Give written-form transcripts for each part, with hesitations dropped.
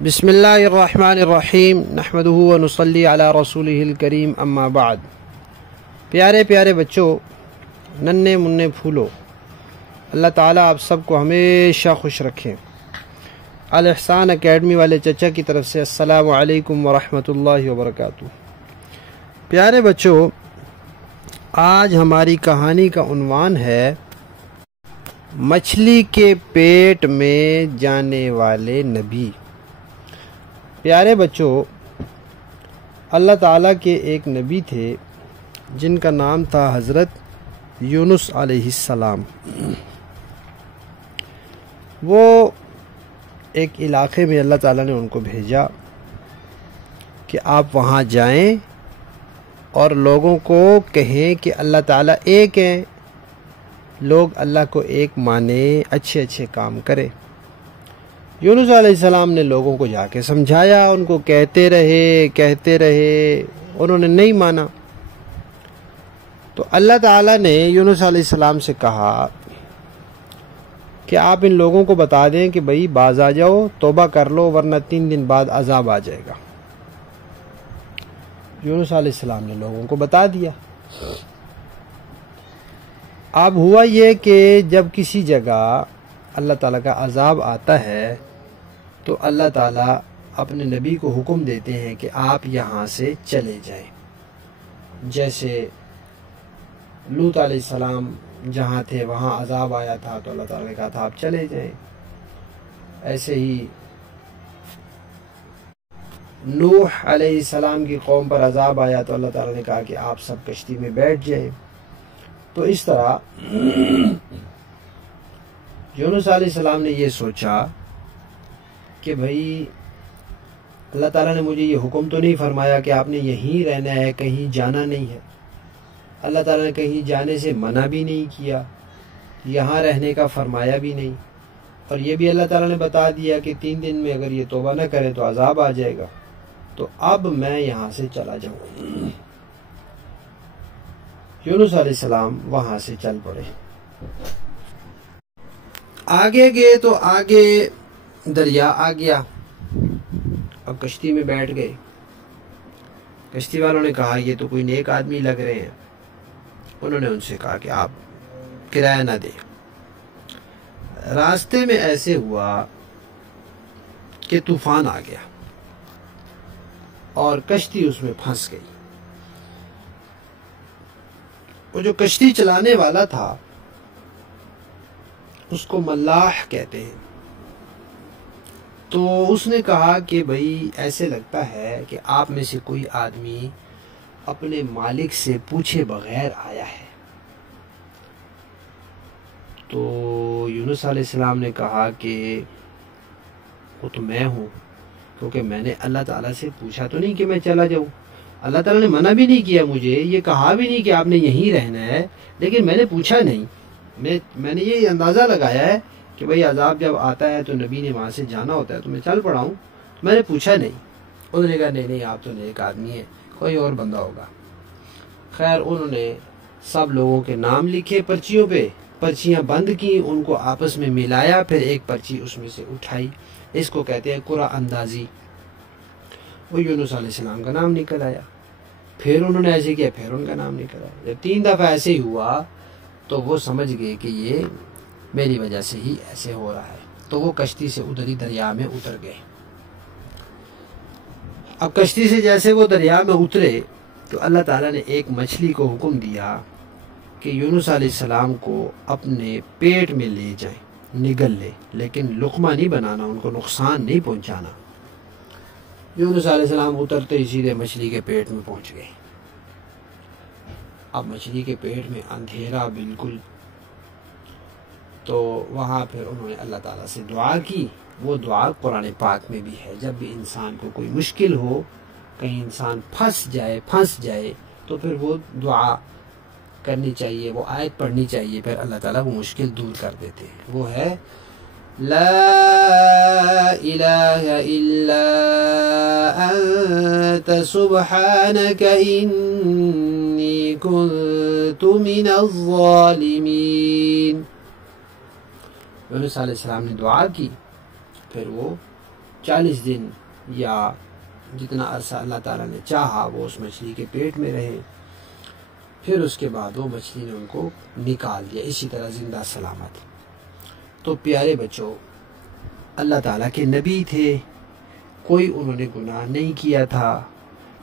بسم اللہ الرحمن الرحیم نحمدہ و نصلی علی رسولہ الکریم اما بعد۔ پیارے پیارے بچوں، ننھے منھے پھولو، اللہ تعالیٰ آپ سب کو ہمیشہ خوش رکھیں۔ الاحسان اکیڈمی والے چچا کی طرف سے السلام علیکم ورحمۃ اللہ وبرکاتہ۔ پیارے بچوں، آج ہماری کہانی کا عنوان ہے مچھلی کے پیٹ میں جانے والے نبی۔ پیارے بچوں، اللہ تعالیٰ کے ایک نبی تھے جن کا نام تھا حضرت یونس علیہ السلام۔ وہ ایک علاقے میں اللہ تعالیٰ نے ان کو بھیجا کہ آپ وہاں جائیں اور لوگوں کو کہیں کہ اللہ تعالیٰ ایک ہیں، لوگ اللہ کو ایک مانیں، اچھے اچھے کام کریں۔ یونس علیہ السلام نے لوگوں کو جا کے سمجھایا، ان کو کہتے رہے، انہوں نے نہیں مانا۔ تو اللہ تعالیٰ نے یونس علیہ السلام سے کہا کہ آپ ان لوگوں کو بتا دیں کہ بھئی باز آ جاؤ، توبہ کر لو، ورنہ 3 دن بعد عذاب آ جائے گا۔ یونس علیہ السلام نے لوگوں کو بتا دیا۔ اب ہوا یہ کہ جب کسی جگہ اللہ تعالیٰ کا عذاب آتا ہے تو اللہ تعالیٰ اپنے نبی کو حکم دیتے ہیں کہ آپ یہاں سے چلے جائیں۔ جیسے لوط علیہ السلام جہاں تھے وہاں عذاب آیا تھا تو اللہ تعالیٰ نے کہا تھا آپ چلے جائیں۔ ایسے ہی نوح علیہ السلام کی قوم پر عذاب آیا تو اللہ تعالیٰ نے کہا کہ آپ سب کشتی میں بیٹھ جائیں۔ تو اس طرح یونس علیہ السلام نے یہ سوچا کہ بھئی اللہ تعالیٰ نے مجھے یہ حکم تو نہیں فرمایا کہ آپ نے یہیں رہنا ہے، کہیں جانا نہیں ہے۔ اللہ تعالیٰ نے کہیں جانے سے منع بھی نہیں کیا، یہاں رہنے کا فرمایا بھی نہیں، اور یہ بھی اللہ تعالیٰ نے بتا دیا کہ 3 دن میں اگر یہ توبہ نہ کرے تو عذاب آ جائے گا، تو اب میں یہاں سے چلا جاؤں۔ یونس علیہ السلام وہاں سے چل پڑے۔ آگے گئے تو آگے دریا آ گیا، اب کشتی میں بیٹھ گئے۔ کشتی والوں نے کہا یہ تو کوئی نیک آدمی لگ رہے ہیں۔ انہوں نے ان سے کہا کہ آپ کرایہ نہ دیں۔ راستے میں ایسے ہوا کہ طوفان آ گیا اور کشتی اس میں پھنس گئی۔ وہ جو کشتی چلانے والا تھا اس کو ملاح کہتے ہیں۔ تو اس نے کہا کہ بھئی ایسے لگتا ہے کہ آپ میں سے کوئی آدمی اپنے مالک سے پوچھے بغیر آیا ہے۔ تو یونس علیہ السلام نے کہا کہ وہ تو میں ہوں، کیونکہ میں نے اللہ تعالیٰ سے پوچھا تو نہیں کہ میں چلا جاؤں۔ اللہ تعالیٰ نے منع بھی نہیں کیا مجھے، یہ کہا بھی نہیں کہ آپ نے یہیں رہنا ہے، لیکن میں نے پوچھا نہیں۔ میں نے یہ اندازہ لگایا ہے کہ بھئی عذاب جب آتا ہے تو نبی نے وہاں سے جانا ہوتا ہے تو میں چل پڑا ہوں، میں نے پوچھا نہیں۔ انہوں نے کہا نہیں آپ تو نیک آدمی ہیں، کوئی اور بندہ ہوگا۔ خیر انہوں نے سب لوگوں کے نام لکھے پرچیوں پہ، پرچیاں بند کی، ان کو آپس میں ملایا، پھر ایک پرچی اس میں سے اٹھائی۔ اس کو کہتے ہیں قرعہ اندازی۔ وہ یونس علیہ السلام کا نام نکل آیا۔ پھر انہوں نے ایسے کیا، پھر ان کا نام نکل آیا۔ جب 3 دفعہ ایسے ہی ہوا تو وہ سمجھ گئے کہ یہ میری وجہ سے ہی ایسے ہو رہا ہے، تو وہ کشتی سے ادھری دریا میں اتر گئے۔ اب کشتی سے جیسے وہ دریا میں اترے تو اللہ تعالیٰ نے ایک مچھلی کو حکم دیا کہ یونس علیہ السلام کو اپنے پیٹ میں لے جائیں، نگل لے، لیکن لقمہ نہیں بنانا، ان کو نقصان نہیں پہنچانا۔ یونس علیہ السلام اترتے ہی سیدھے مچھلی کے پیٹ میں پہنچ گئے۔ اب مچھلی کے پیٹ میں اندھیرا بالکل، تو وہاں پھر انہوں نے اللہ تعالیٰ سے دعا کی۔ وہ دعا قرآن پاک میں بھی ہے، جب بھی انسان کو کوئی مشکل ہو، کہیں انسان پھنس جائے تو پھر وہ دعا کرنی چاہیے، وہ آیت پڑھنی چاہیے، پھر اللہ تعالیٰ وہ مشکل دور کر دیتے ہیں۔ وہ ہے لا الہ الا انت سبحانک انی کنت من الظالمین۔ یونس علیہ السلام نے دعا کی، پھر وہ 40 دن یا جتنا عرصہ اللہ تعالیٰ نے چاہا وہ اس مچھلی کے پیٹ میں رہے، پھر اس کے بعد وہ مچھلی نے ان کو نکال دیا اسی طرح زندہ سلامت۔ تو پیارے بچوں، اللہ تعالیٰ کے نبی تھے، کوئی انہوں نے گناہ نہیں کیا تھا،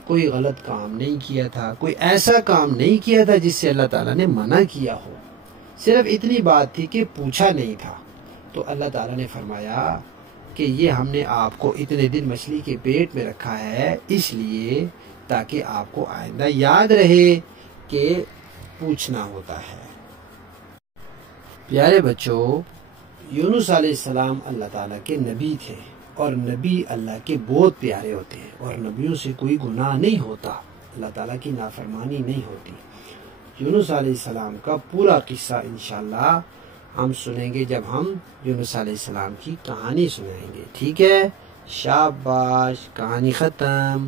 کوئی غلط کام نہیں کیا تھا، کوئی ایسا کام نہیں کیا تھا جس سے اللہ تعالیٰ نے منع کیا ہو، صرف اتنی بات تھی کہ پوچھا نہیں تھا۔ تو اللہ تعالیٰ نے فرمایا کہ یہ ہم نے آپ کو اتنے دن مچھلی کے پیٹ میں رکھا ہے اس لیے تاکہ آپ کو آئندہ یاد رہے کہ پوچھنا ہوتا ہے۔ پیارے بچوں، یونس علیہ السلام اللہ تعالیٰ کے نبی تھے، اور نبی اللہ کے بہت پیارے ہوتے ہیں، اور نبیوں سے کوئی گناہ نہیں ہوتا، اللہ تعالیٰ کی نافرمانی نہیں ہوتی۔ یونس علیہ السلام کا پورا قصہ انشاءاللہ ہم سنیں گے جب ہم یونس علیہ السلام کی کہانی سنائیں گے، ٹھیک ہے؟ شاباش، کہانی ختم۔